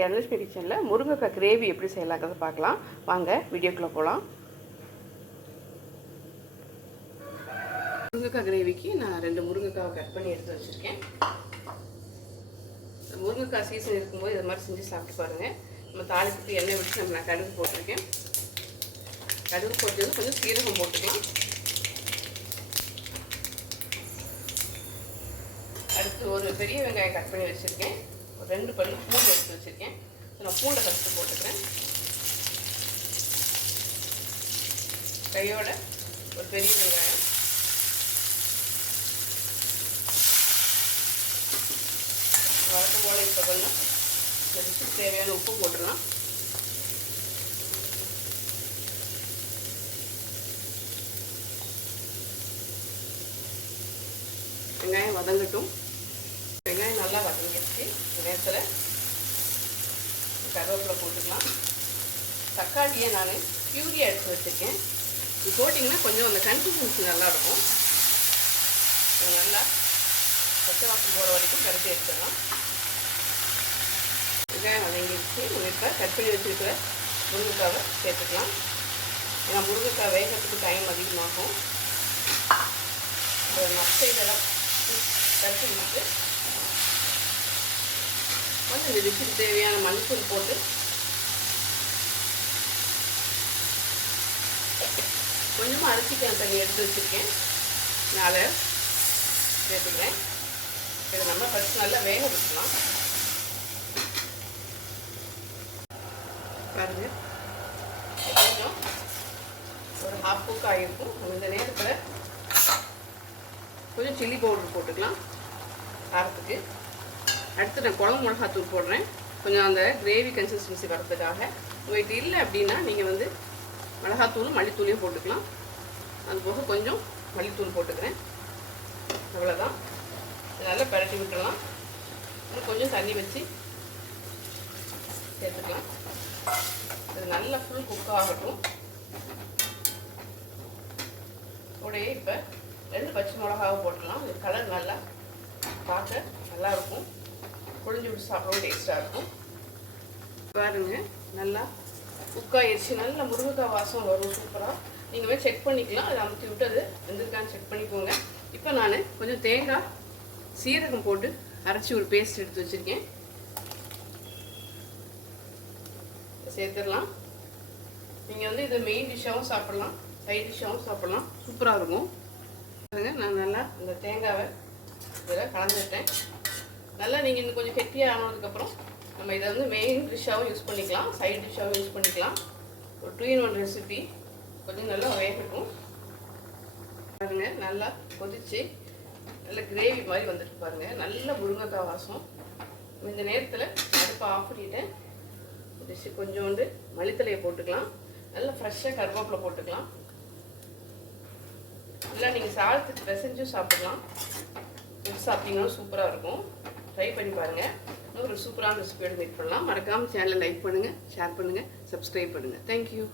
இன்றைக்கி அனலட்சுமி கிச்சனில் முருங்கைக்காய் கிரேவி எப்படி செய்யலாங்கிறத பார்க்கலாம். வாங்க வீடியோக்குள்ளே போகலாம் முருங்கைக்காய் கிரேவிக்கு நான் ரெண்டு முருங்கைக்காவை கட் பண்ணி எடுத்து வச்சுருக்கேன். முருங்கைக்காய் சீசன் இருக்கும்போது இது மாதிரி செஞ்சு சாப்பிட்டு பாருங்கள் நம்ம தாளிப்புக்கு எண்ணெய் விட்டு நம்ம நான் கடுகு போட்டிருக்கேன். கடுகு போட்டது கொஞ்சம் சீரகம் போட்டுக்கலாம். அடுத்து ஒரு பெரிய வெங்காயம் கட் பண்ணி வச்சுருக்கேன். ரெண்டு பல்லு பூண்டு எடுத்து வச்சுருக்கேன். நான் பூண்டை ஃபஸ்ட்டு போட்டுக்கிறேன். கையோட ஒரு பெரிய வெங்காயம். வழக்கம் போல இப்போ கொஞ்சம் இந்த டிஷ்ஷுக்கு தேவையான உப்பு போட்டுடலாம். வெங்காயம் வதங்கட்டும். வெங்காயம் நல்லா வதங்கிடுச்சு. நேரத்தில் கருவேப்பிலை போட்டுக்கலாம். தக்காளியை நான் பியூரியாக எடுத்து வச்சுருக்கேன். இது போட்டிங்கன்னா கொஞ்சம் அந்த கன்சிஸ்டன்சி நல்லாயிருக்கும் இது நல்லா பச்சை வாசம் போகிற வரைக்கும் கரைச்சி எடுத்துடலாம். வெங்காயம் வதங்கிடுச்சு. இப்போ கட் பண்ணி வச்சுருக்கிற முருங்கைக்காவை சேர்த்துக்கலாம். ஏன்னா முருங்கைக்காய் வேகிறதுக்கு டைம் அதிகமாகும். நச்சை இதெல்லாம் கரைச்சி விட்டு கொஞ்சம் இந்த டிஷ்ஷுக்கு தேவையான மஞ்சள் போட்டு கொஞ்சமாக அரிசிக்கான தண்ணி எடுத்து வச்சுருக்கேன். நான் அதை சேர்த்துக்கிறேன். இதை நம்ம ஃபஸ்ட் நல்லா வேக வச்சுக்கலாம் பாருங்க. கொஞ்சம் ஒரு ஹாஃப் குக் ஆகிருக்கும் இந்த நேரத்தில் கொஞ்சம் சில்லி பவுடர் போட்டுக்கலாம். காரத்துக்கு. அடுத்து நான் குழம்பு மிளகாத்தூள் போடுறேன். கொஞ்சம் அந்த கிரேவி கன்சிஸ்டன்சி வரதுக்காக உங்கள்கிட்ட இல்லை அப்படின்னா நீங்கள் வந்து மிளகாத்தூளும் மல்லித்தூளையும் போட்டுக்கலாம். அது போக கொஞ்சம் மல்லித்தூள் போட்டுக்கிறேன். அவ்வளோதான் நல்லா பரட்டி விட்டுடலாம் இன்னும் கொஞ்சம் தண்ணி வச்சு சேர்த்துக்கலாம். இது நல்லா ஃபுல் குக் ஆகட்டும். கூடயே இப்போ ரெண்டு பச்சை மிளகாவை போட்டுக்கலாம். இது கலர் நல்லா பார்க்க நல்லாயிருக்கும். புழிஞ்சு விட்டு சாப்பிடவும் டேஸ்ட்டாக இருக்கும். பாருங்க நல்லா குக்காயிருச்சு நல்ல முருங்கைக்காய் வாசம் வரும் சூப்பராக நீங்கள் போய் செக் பண்ணிக்கலாம். அதை அமுத்தி விட்டு அது வெந்திருக்கான்னு செக் பண்ணிக்கோங்க. இப்போ நான் கொஞ்சம் தேங்காய் சீரகம் போட்டு அரைச்சி ஒரு பேஸ்ட் எடுத்து வச்சுருக்கேன். சேர்த்துடலாம். நீங்கள் வந்து இதை மெயின் டிஷ்ஷாகவும் சாப்பிட்லாம். சைட் டிஷ்ஷாகவும் சாப்பிட்லாம். சூப்பராக இருக்கும். பாருங்கள் நான் நல்லா அந்த தேங்காவை இதில் கலந்துட்டேன். நல்லா நீங்கள் இன்னும் கொஞ்சம் கெட்டியாக ஆனதுக்கப்புறம் நம்ம இதை வந்து மெயின் டிஷ்ஷாகவும் யூஸ் பண்ணிக்கலாம். சைட் டிஷ்ஷாகவும் யூஸ் பண்ணிக்கலாம். ஒரு டூ இன் ஒன் ரெசிபி கொஞ்சம் நல்லா வேகட்டும். பாருங்க நல்லா கொதித்து நல்ல கிரேவி மாதிரி வந்துட்டு பாருங்க. நல்ல முருங்கைக்காய் வாசம். இந்த நேரத்தில் அடுப்பை ஆஃப் பண்ணிட்டேன். டிஷ்ஷு கொஞ்சோண்டு மளித்தலையை போட்டுக்கலாம். நல்லா ஃப்ரெஷ்ஷாக கருவேப்பிலை போட்டுக்கலாம். இல்லை நீங்கள் சாதத்துக்கு பிசைஞ்சும் சாப்பிடலாம். சாப்பிட்டீங்கன்னா சூப்பராக இருக்கும். ட்ரை பண்ணி பாருங்கள் ஒரு சூப்பரான ரெசிபியோடு மீட் பண்ணலாம் மறக்காமல் சேனலை லைக் பண்ணுங்கள் ஷேர் பண்ணுங்கள் சப்ஸ்கிரைப் பண்ணுங்கள் தேங்க்யூ